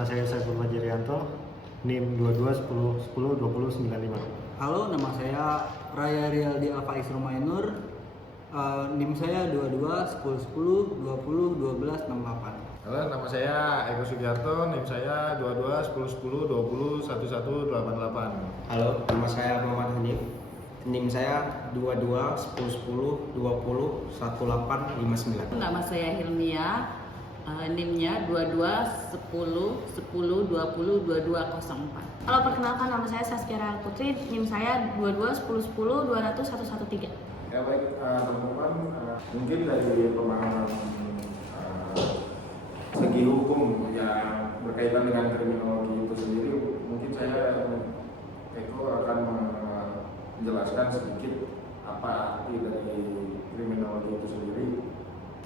Nama saya Saiful Fajrianto, NIM 2210102095. Halo, nama saya Raya Rialdi Alfaiz Romainur. NIM saya 221010201268. Halo, nama saya Eko Sugiarto, NIM saya 221010201188. Halo, nama saya Muhammad Hanif. NIM saya 2210201859. Nama saya Hilmia, NIM-nya 221010202204. Halo, perkenalkan nama saya Saskia Putri, NIM saya 221010201113. Ya baik, teman-teman, mungkin dari pemahaman segi hukum yang berkaitan dengan kriminologi itu sendiri, mungkin saya Eko akan menjelaskan sedikit apa arti dari kriminologi itu sendiri.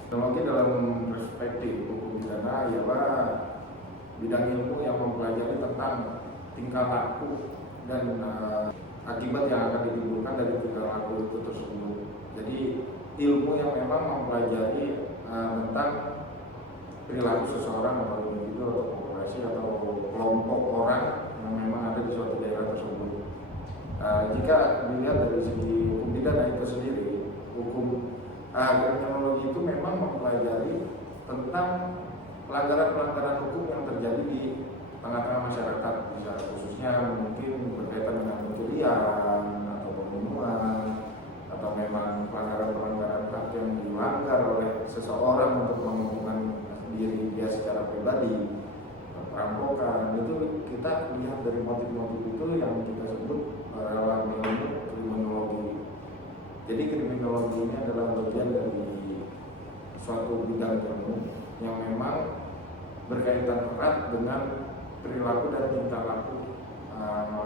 Kriminologi dalam perspektif hukum pidana ialah bidang ilmu yang mempelajari tentang tingkah laku dan akibat yang akan ditimbulkan dari tingkah laku itu tersebut. Jadi ilmu yang memang mempelajari tentang perilaku seseorang atau individu atau populasi atau kelompok orang yang memang ada di suatu daerah tersebut. Jika dilihat dari segi hukum pidana itu sendiri, hukum kriminologi itu memang mempelajari tentang pelanggaran-pelanggaran hukum yang terjadi di tengah-tengah masyarakat, misalnya khususnya mungkin berkaitan dengan pencurian atau pembunuhan atau memang pelanggaran-pelanggaran hak yang dilanggar oleh seseorang untuk menguntungkan diri dia secara pribadi, perampokan. Itu kita lihat dari motif-motif itu yang kita sebut dalam ilmu kriminologi. Jadi kriminologi ini adalah bagian dari suatu bidang ilmu yang memang berkaitan erat dengan perilaku dan tingkah laku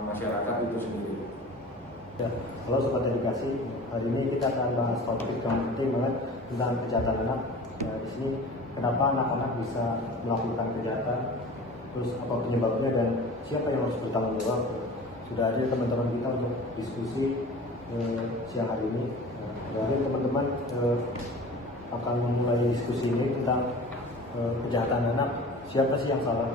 masyarakat itu sendiri. Ya, halo Sobat Edukasi, hari ini kita akan bahas topik yang penting banget tentang kejahatan anak. Ya, di sini kenapa anak-anak bisa melakukan kejahatan, terus apa penyebabnya dan siapa yang harus bertanggung jawab. Sudah ada teman-teman kita untuk diskusi siang hari ini. Jadi teman-teman akan memulai diskusi ini tentang kejahatan anak. Siapa sih yang salah?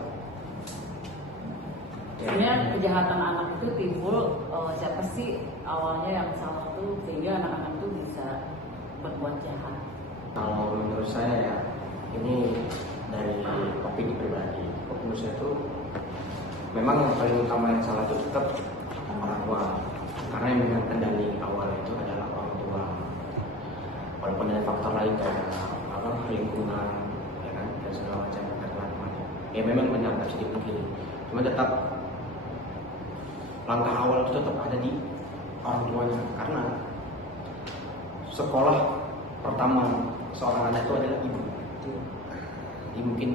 Sebenarnya kejahatan anak itu timbul siapa sih awalnya yang salah tuh sehingga anak-anak itu bisa berbuat jahat. Kalau menurut saya ya, ini dari opini pribadi. Menurut saya itu memang yang paling utama yang salah itu tetap orang tua, karena yang memegang kendali awal itu adalah orang tua. Walaupun ada faktor lain kayak lingkungan, ya kan, dan segala macam macam-macam. Ya memang benar nggak bisa dipungkiri. Cuma tetap langkah awal itu tetap ada di orang tuanya, karena sekolah pertama seorang anak itu adalah ibu. Jadi mungkin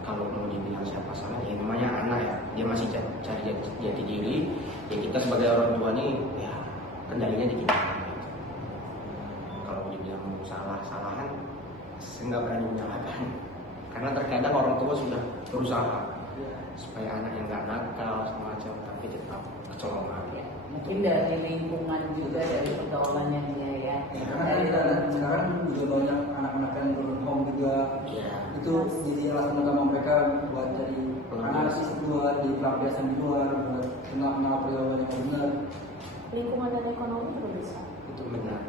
kalau mau dibilang siapa salah, ya namanya anak ya, dia masih cari jati diri. Ya kita sebagai orang tua nih, ya kendalinya di kita. Kalau dibilang salah-salahan, saya nggak berani menyalahkan, karena terkadang orang tua sudah berusaha supaya anak yang nggak nakal semacam, tapi tetap kecolongan ya. Mungkin dari lingkungan juga, dari pergaulannya dia ya. Karena kita sekarang juga banyak anak-anak yang berhubung juga, itu jadi alasan utama mereka buat jadi anak di luar, di pelampiasan di luar, buat kenal pergaulan yang benar. Lingkungan dan ekonomi juga bisa. Itu benar.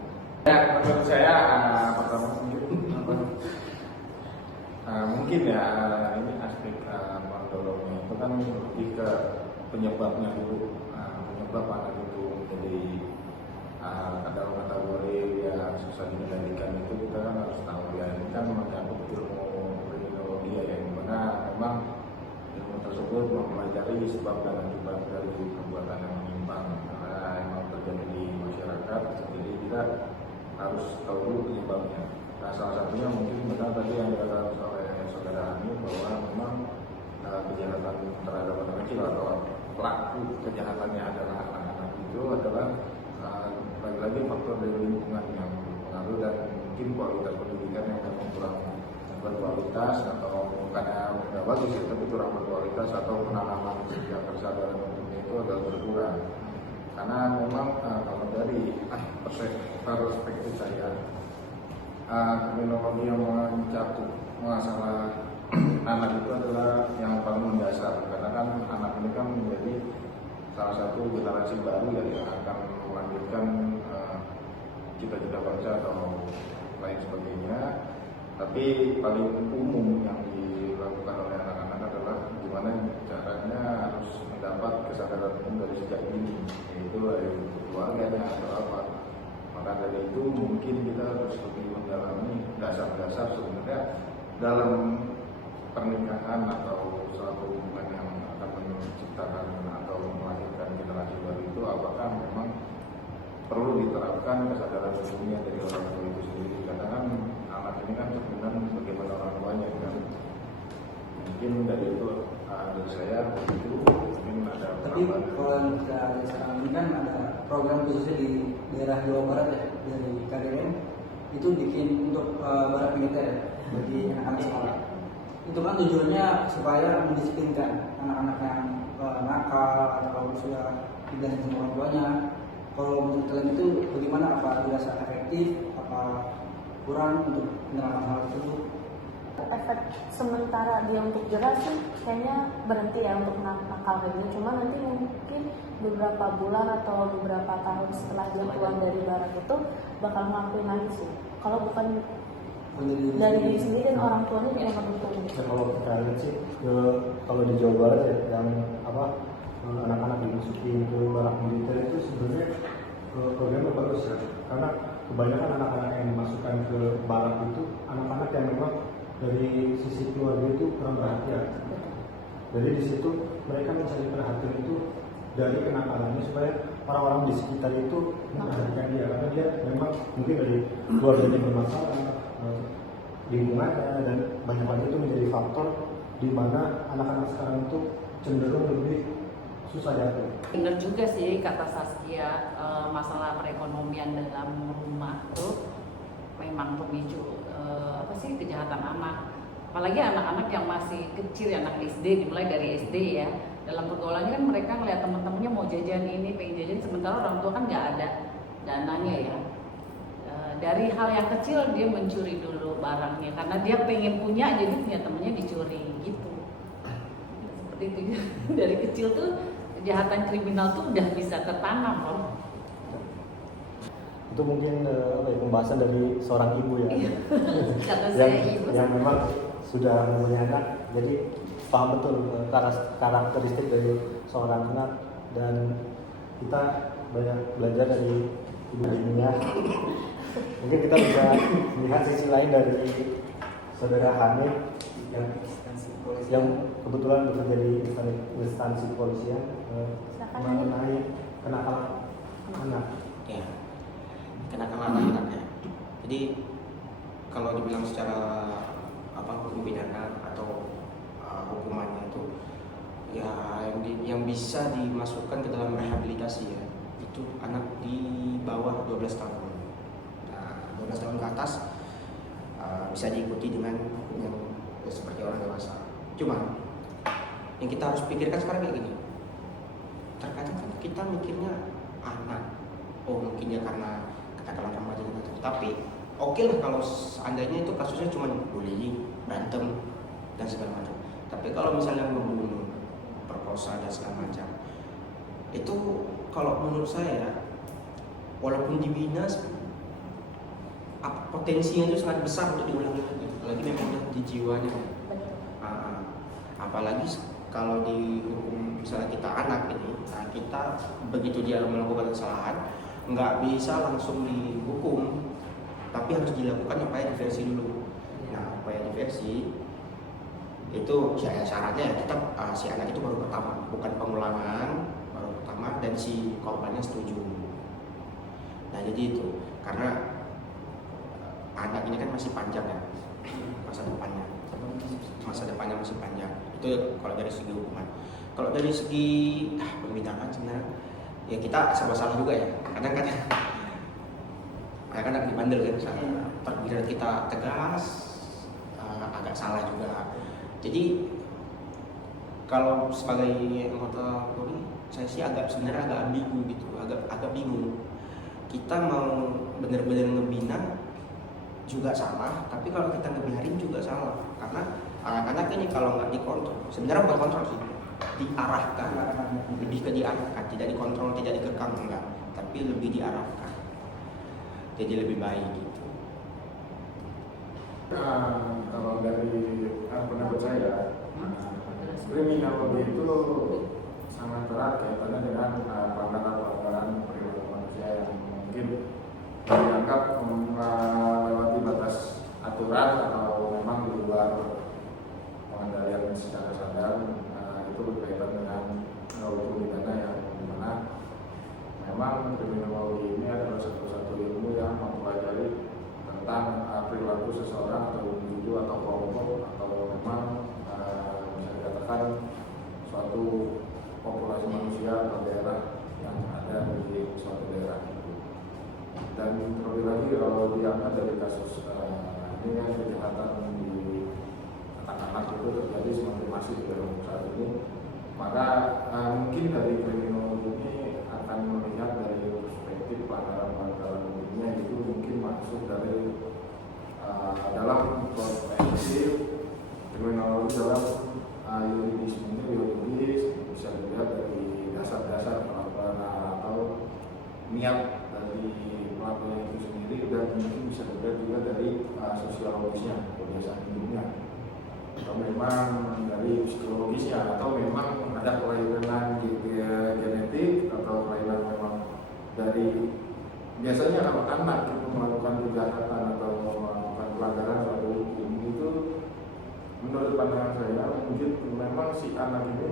Ya, menurut saya pertama mungkin ya ini aspek pendorongnya itu kan lebih ke penyebabnya dulu. Penyebab anak itu menjadi dalam kategori ya susah dikendalikan itu kita kan harus tahu ya, ini kan menyangkut ilmu kriminologi ya, yang mana memang ilmu tersebut mempelajari sebab dan akibat dari perbuatan yang menyimpang yang terjadi di masyarakat. Jadi kita harus tahu dulu penyebabnya. Nah, salah satunya mungkin benar tadi yang dikatakan oleh saudara Hani bahwa memang kejahatan terhadap anak kecil atau pelaku kejahatannya adalah anak-anak itu adalah lagi-lagi faktor dari lingkungan yang berpengaruh dan mungkin kualitas pendidikan yang memang kurang berkualitas atau bukannya nggak bagus ya, tapi kurang berkualitas atau penanaman sejak kesadaran itu agak berkurang. Karena memang kalau dari perspektif saya kriminologi yang mencakup masalah anak itu adalah yang paling mendasar, karena kan anak ini kan menjadi salah satu generasi baru yang akan melanjutkan cita-cita bangsa atau lain sebagainya. Tapi paling umum yang dilakukan oleh anak-anak adalah gimana caranya harus mendapat kesadaran umum dari sejak dini, yaitu dari keluarganya atau apa. Maka dari itu mungkin kita harus lebih mendalami dasar-dasar sebenarnya dalam pernikahan atau suatu hubungan yang akan menciptakan atau melahirkan generasi baru itu, apakah memang perlu diterapkan kesadaran umumnya dari orang tua itu sendiri. Karena kan anak ini kan sebenarnya bagaimana orang tuanya kan. Mungkin dari itu dari saya itu mungkin ada Tapi kalau kita lihat sekarang ini kan ada program khususnya di daerah Jawa Barat ya, dari KDN itu bikin untuk barat militer ya, bagi anak-anak sekolah. Itu kan tujuannya supaya mendisiplinkan anak-anak yang nakal atau sudah tidak sama orang tuanya. Kalau menurut kalian itu bagaimana? Apa dirasa efektif? Apa kurang untuk menerapkan hal tersebut? Efek sementara dia untuk jerah sih kayaknya berhenti ya untuk nakal kayak gitu. Cuma nanti mungkin beberapa bulan atau beberapa tahun setelah dia pulang dari barat itu bakal ngelakuin lagi sih. Kalau bukan dari diri sendiri dan orang tuanya yang mendukung. Ya, kalau kita lihat sih kalau di Jawa Barat ya, yang anak-anak dimasukin ke barak militer itu sebenarnya programnya bagus ya, karena kebanyakan anak-anak yang dimasukkan ke barak itu anak-anak yang memang dari sisi keluarga itu kurang perhatian. Jadi di situ mereka mencari perhatian itu dari kenakalannya supaya orang-orang di sekitar itu memperhatikan dia, karena dia memang mungkin dari keluarganya bermasalah, lingkungannya, dan banyak hal itu menjadi faktor di mana anak-anak sekarang itu cenderung lebih susah diatur. Benar juga sih kata Saskia, masalah perekonomian dalam rumah tuh memang pemicu kejahatan anak. Apalagi anak-anak yang masih kecil, anak SD, dimulai dari SD ya. Dalam pergaulannya kan mereka ngeliat teman-temannya mau jajan ini, pengen jajan, sementara orang tua kan nggak ada dananya ya. Dari hal yang kecil dia mencuri dulu barangnya karena dia pengen punya, jadi punya temennya dicuri gitu. Seperti itu. Dari kecil tuh kejahatan kriminal tuh udah bisa tertanam loh. Itu mungkin pembahasan dari seorang ibu ya. Kata saya ibu. Yang memang sudah mempunyai anak, jadi paham betul karakteristik dari seorang anak, dan kita banyak belajar dari ibu ibunya. Mungkin kita bisa melihat sisi lain dari saudara Hanif yang kebetulan bekerja di instansi kepolisian mengenai kenakalan anak. Ya, kenakalan anak ya. Jadi kalau dibilang secara hukum pidana atau hukumannya itu ya yang bisa dimasukkan ke dalam rehabilitasi ya, itu anak di bawah 12 tahun. Nah, 12 tahun ke atas bisa diikuti dengan hukum yang seperti orang dewasa. Cuma yang kita harus pikirkan sekarang kayak gini. Terkadang kan kita mikirnya anak, mungkin ya karena kenakalan remaja gitu. Tapi oke lah kalau seandainya itu kasusnya cuma bullying, berantem dan segala macam. Tapi kalau misalnya membunuh, perkosa dan segala macam, itu kalau menurut saya walaupun dibina, potensinya itu sangat besar untuk diulangi lagi. Apalagi memang di jiwanya. Apalagi kalau di hukum misalnya kita anak ini, nah kita begitu dia melakukan kesalahan, nggak bisa langsung dihukum, tapi harus dilakukan upaya diversi dulu. Nah, upaya diversi itu syaratnya kita si anak itu baru pertama, bukan pengulangan, baru pertama, dan si korbannya setuju. Nah, jadi itu karena anak ini kan masih panjang ya masa depannya masih panjang. Itu kalau dari segi hukuman. Kalau dari segi pembinaan sebenarnya ya kita serba salah juga ya. Kadang-kadang anak dibandel kan, takbiran kita tegas, agak salah juga. Jadi kalau sebagai anggota Polri, saya sih sebenarnya agak ambigu gitu, agak bingung. Kita mau benar-benar ngebina juga salah, tapi kalau kita ngebiarin juga salah. Karena anak-anak ini kalau nggak dikontrol, sebenarnya bukan kontrol sih, diarahkan, lebih ke diarahkan, tidak dikontrol, tidak dikekang, enggak, tapi lebih diarahkan, jadi lebih baik gitu. Kalau dari pendapat saya, kriminologi itu sangat erat kaitannya dengan pelanggaran perilaku manusia yang mungkin dianggap melewati batas aturan atau memang di luar pengendalian secara sadar. Itu berkaitan dengan hukum pidana yang dimana memang kriminologi ini adalah satu-satu ilmu yang mempelajari tentang perilaku seseorang atau individu atau kelompok atau memang bisa dikatakan suatu populasi manusia atau daerah yang ada di suatu daerah itu. Dan terlebih lagi kalau diangkat dari kasus ini kan kejahatan di anak-anak itu terjadi semakin masif dalam saat ini, maka mungkin dari kriminologi ini akan melihat dari perspektif pelanggaran-pelanggaran umumnya itu mungkin masuk dari dalam perspektif kriminologi dalam yuridis bisa dilihat dari dasar-dasar pelaporan atau niat dari pelaporan itu sendiri, dan mungkin bisa dilihat juga dari sosiologisnya, kebiasaan hidupnya, atau memang dari psikologisnya, atau memang ada kelainan genetik atau kelainan memang dari biasanya kalau anak itu melakukan kejahatan atau melakukan pelanggaran suatu hukum itu, menurut pandangan saya mungkin memang si anak ini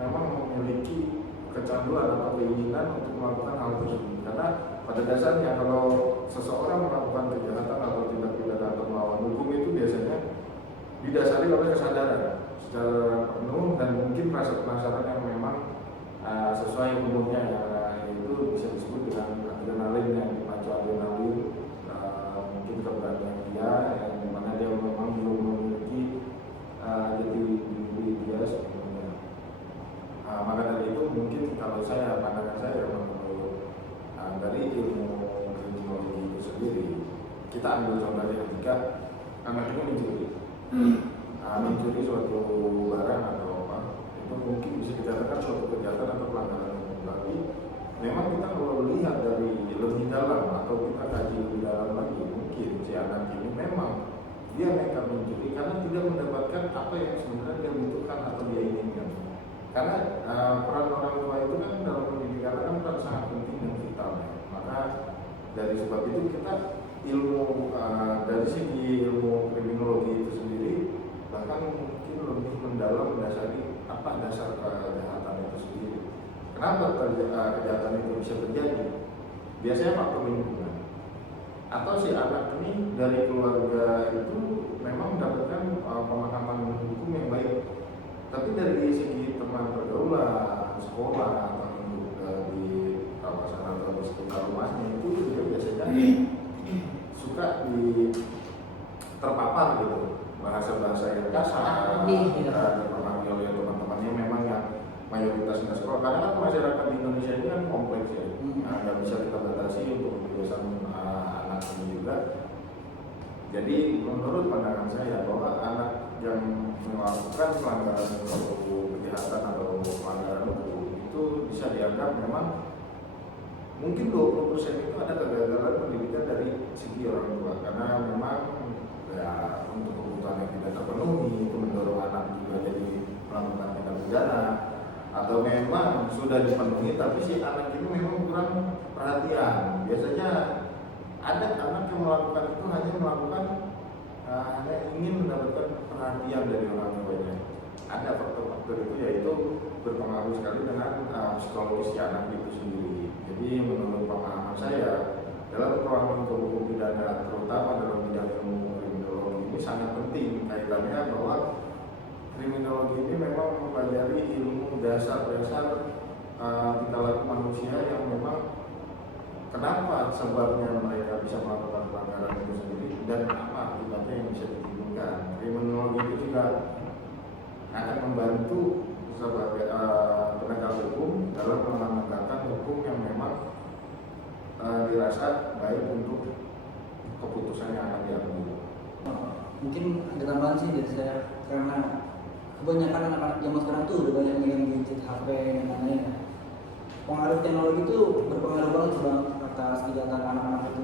memang memiliki kecanduan atau keinginan untuk melakukan hal tersebut. Karena pada dasarnya kalau seseorang melakukan kejahatan atau tindak pidana atau melawan hukum itu biasanya didasari oleh kesadaran secara penuh dan mungkin rasa penasaran yang memang sesuai umumnya, itu bisa disebut dengan adrenalin, yang dipacu adrenalin, mungkin keberanian dia yang dimana dia memang belum memiliki jati diri dia sebelumnya. Maka dari itu mungkin kalau saya, pandangan saya menurut dari ilmu kriminologi itu sendiri, kita ambil contohnya ketika anak itu mencuri suatu barang atau apa, itu mungkin bisa dikatakan suatu kejahatan atau pelanggaran hukum. Tapi memang kita kalau lihat dari lebih dalam atau kita kaji lebih dalam lagi, mungkin si anak ini memang dia nekat mencuri karena tidak mendapatkan apa yang sebenarnya dia butuhkan atau dia inginkan. Karena peran orang tua itu kan dalam pendidikan kan peran sangat penting dan vital ya. Maka dari sebab itu kita ilmu dari segi ilmu kriminologi itu sendiri bahkan mungkin lebih mendalam mendasari apa dasar kejahatan itu sendiri. Kenapa kejahatan itu bisa terjadi? Biasanya faktor lingkungan. Atau si anak ini dari keluarga itu memang mendapatkan pemahaman hukum yang baik. Tapi dari segi teman pergaulan, sekolah, atau di kawasan atau di sekitar rumahnya itu dia biasanya suka terpapar gitu bahasa-bahasa yang kasar, dipengaruhi oleh teman-temannya memang yang mayoritas nggak sekolah. Karena kan masyarakat di Indonesia ini kan kompleks ya, nggak bisa kita batasi untuk kebebasan anak ini juga. Jadi menurut pandangan saya bahwa anak yang melakukan pelanggaran kejahatan atau pelanggaran hukum itu bisa dianggap memang mungkin 20% itu ada kegagalan pendidikan dari segi orang tua, karena memang ya untuk kebutuhan yang tidak terpenuhi itu mendorong anak juga jadi melakukan tindak pidana, atau memang sudah dipenuhi tapi si anak itu memang kurang perhatian. Biasanya ada anak yang melakukan itu hanya melakukan hanya ingin mendapatkan perhatian dari orang tuanya. Ada faktor-faktor itu, yaitu berpengaruh sekali dengan psikologis si anak itu sendiri. Jadi menurut pemahaman saya dalam ruang hukum pidana, terutama dalam bidang ilmu kriminologi ini sangat penting kaitannya bahwa kriminologi ini memang mempelajari ilmu dasar-dasar tingkah laku manusia yang memang kenapa sebabnya mereka bisa melakukan pelanggaran itu sendiri dan apa akibatnya yang bisa ditimbulkan. Kriminologi itu juga akan membantu sebagai penegak hukum dalam menegakkan hukum yang memang dirasa baik untuk keputusan yang akan diambil. Mungkin ada tambahan sih dari saya, karena kebanyakan anak-anak zaman sekarang tuh udah banyak megang gadget, HP dan lain-lain. Pengaruh teknologi itu berpengaruh banget bang atas kegiatan anak-anak itu.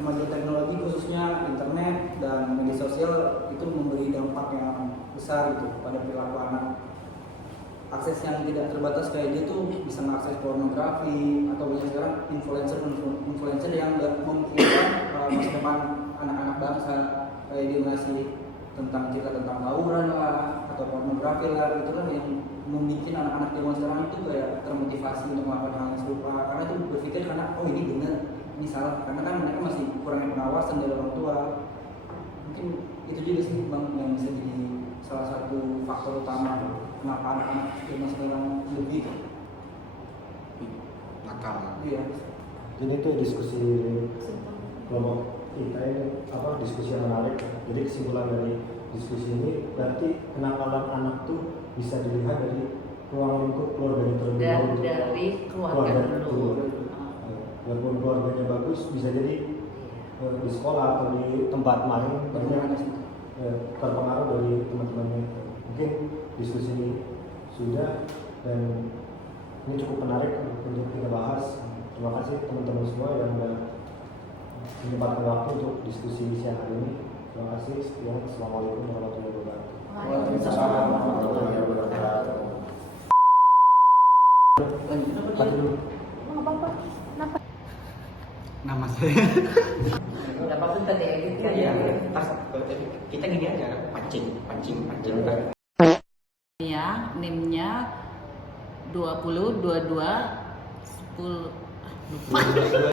Kemajuan teknologi khususnya internet dan media sosial itu memberi dampak yang besar gitu pada perilaku anak. Akses yang tidak terbatas kayak dia tuh bisa mengakses pornografi atau banyak sekarang influencer yang nggak memikirkan masa depan anak-anak bangsa, kayak dia ngasih tentang cerita tentang tawuran lah atau pornografi lah, itu kan yang membuat anak-anak zaman sekarang itu kayak termotivasi untuk melakukan hal yang serupa, karena itu berpikir karena oh ini benar, ini salah, karena kan mereka masih kurang pengawasan dari orang tua. Mungkin itu juga sih bang yang bisa jadi salah satu faktor utama kenapa anak-anak zaman sekarang lebih nakal. iya. Jadi itu diskusi kelompok kita ini diskusi yang menarik. Jadi kesimpulan dari diskusi ini berarti kenakalan anak tuh bisa dilihat dari ruang lingkup keluarganya terlebih Dan dahulu. dari keluarga dulu. Walaupun keluarganya bagus, bisa jadi di sekolah atau di tempat main banyak terpengaruh dari teman-temannya. Mungkin diskusi ini sudah, dan ini cukup menarik untuk kita bahas. Terima kasih teman-teman semua yang sudah menyempatkan waktu untuk diskusi siang hari ini. Terima kasih. Sekian. Assalamualaikum warahmatullahi wabarakatuh. Waalaikumsalam warahmatullahi wabarakatuh. Tadi dulu. Nggak apa-apa. Kenapa? Nama saya. Udah apa tuh tadi edit kan? Iya, pas kita gini aja, pancing. Ya, NIM-nya 20 22 10 lupa.